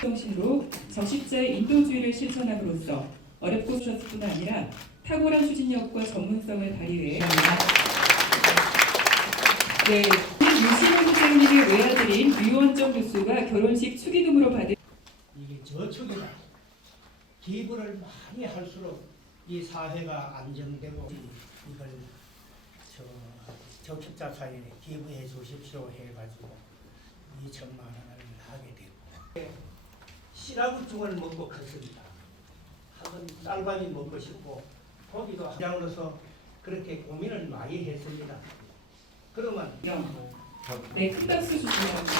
정신으로 적십자의 인도주의를 실천함으로써 어렵고 셨뿐 아니라 탁월한 추진력과 전문성을 발휘해 네, 유시원 부장님의 외아들인 류원정 교수가 결혼식 축의금으로 받은 이게 저축이다. 기부를 많이 할수록 이 사회가 안정되고 이걸 저 적십자 사회에 기부해 주십시오 해가지고 2천만 원을 하게 되고 씨라구죽을 먹고 컸습니다. 한번 쌀밥이 먹고 싶고 고기도 한장으로서 그렇게 고민을 많이 했습니다. 그러면 네, 큰 박수 바랍니다.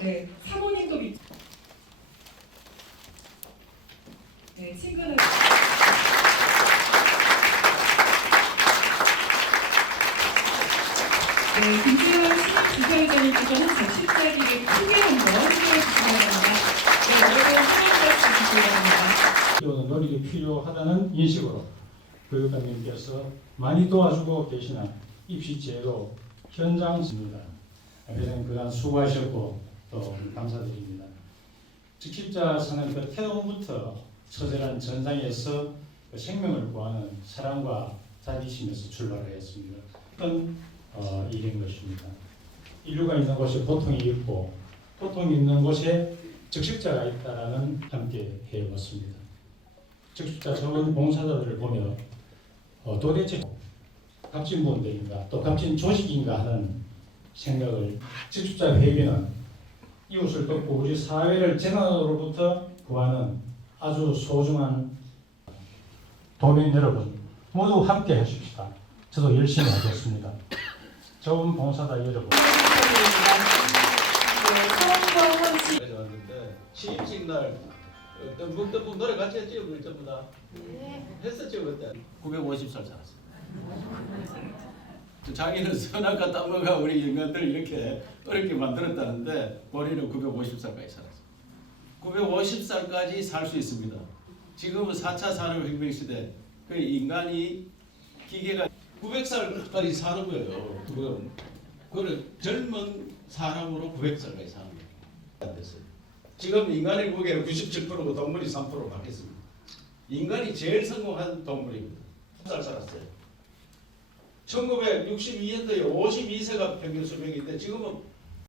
네, 사모님도 밑. 네, 친근하게. 네, 김재원 신부사회장님께서는 적십자기를 크게 한번 소개해 주시기 바랍니다. 네, 여러분 큰 박수 주시기 바랍니다. 필요는 노력이 필요하다는 인식으로 교육감님께서 많이 도와주고 계시는 입시제로 현장입니다. 그래서 그간 수고하셨고 또 감사드립니다. 직십자서는 그 태동부터 처절한 전장에서 그 생명을 구하는 사랑과 자비심에서 출발하였습니다. 큰 어, 일인 것입니다. 인류가 있는 곳에 고통이 있고 고통이 있는 곳에 적십자가 있다라는 함께 해왔습니다. 적십자 전원 봉사자들을 보며 어, 도대체 값진 분들인가 또 값진 조직인가 하는 생각을 적십자 회비는 이웃을 돕고 우리 사회를 재난으로부터 구하는 아주 소중한 도민 여러분 모두 함께 하십시다. 저도 열심히 하겠습니다. 좋은 봉사자 여러분. 네, 취임식 날 덤붕 덤붕 노래 같이 했죠 우리 전부 다? 했었죠 그때? 950살 살았어요. 또 자기는 선악과 땀과 우리 인간들 이렇게 어렵게 만들었다는데 본인은 950살까지 살았어요. 950살까지 살 수 있습니다. 지금은 4차 산업혁명 시대. 그 인간이 기계가 900살까지 사는 거예요 그건 그걸 젊은 사람으로 900살까지 사는 거예요 안 됐어요. 지금 인간의 무게는 97%고 동물이 3% 바뀌었습니다. 인간이 제일 성공한 동물입니다. 살 살았어요. 1962년도에 52세가 평균 수명인데 지금은